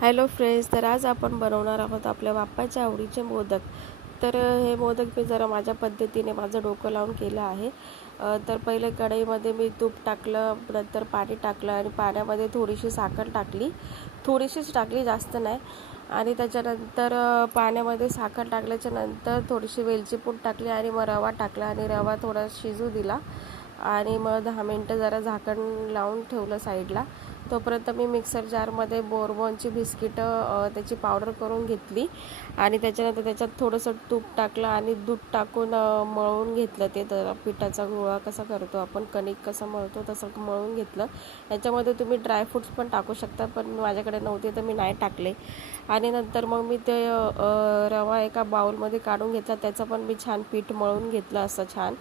Hello friends तर आज आपण बनवणार आहोत आपल्या बाप्पाच्या आवडीचे मोदक. तर हे मोदक मी जरा माझ्या पद्धतीने माझं डोकं लावून केलं आहे. तर पहिले कढईमध्ये मी तूप टाकलं नंतर पाणी टाकलं आणि पाण्यामध्ये थोडीशी साखर टाकली. थोडीशीच टाकली जास्त नाही. आणि त्याच्यानंतर पाण्यामध्ये साखर टाकल्याच्या नंतर थोडीशी वेलची पूड टाकली आणि मग रवा टाकला आणि रवा थोडा शिजू दिला. आणि मग दहा मिनटं जरा झाकण लावून ठेवलं साईडला. तोपर्यंत मी मिक्सर जारमध्ये बोरबॉनची बिस्किटं त्याची पावडर करून घेतली. आणि त्याच्यानंतर त्याच्यात थोडंसं तूप टाकलं आणि दूध टाकून मळून घेतलं ते. तर पिठाचा गोळा कसा करतो आपण कणिक कसं मळतो तसं मळून घेतलं. याच्यामध्ये तुम्ही ड्रायफ्रूट्स पण टाकू शकता पण माझ्याकडे नव्हते तर मी नाही टाकले. आणि नंतर मग मी ते रवा एका बाउलमध्ये काढून घेतला. त्याचं पण मी छान पीठ मळून घेतलं असं छान.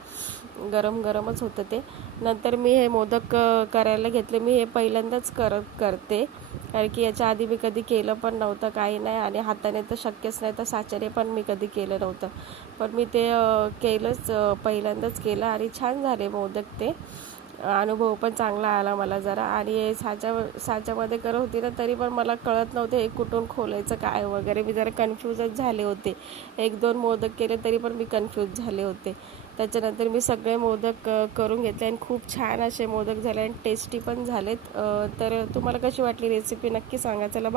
गरम गरमच होतं ते. नंतर मी हे मोदक करायला घेतले. मी हे पहिल्यांदाच करत करते. कारण की याच्या आधी मी कधी केलं पण नव्हतं काही नाही आणि हाताने तर शक्यच नाही तर साच्याने पण मी कधी केलं नव्हतं. पण मी ते केलंच पहिल्यांदाच केलं आणि छान झाले मोदक ते. अनुभव पण चांगला आला मला जरा. आणि हे साच्या साच्यामध्ये करत होती ना तरी पण मला कळत नव्हते हे कुठून खोलायचं काय वगैरे. मी जरा कन्फ्यूजच झाले होते. एक दोन मोदक केले तरी पण मी कन्फ्यूज झाले होते. त्याच्यानंतर मी सगळे मोदक करून घेतले आणि खूप छान असे मोदक झाले आणि टेस्टी पण झालेत. तर तुम्हाला कशी वाटली रेसिपी नक्की सांगा. चला बा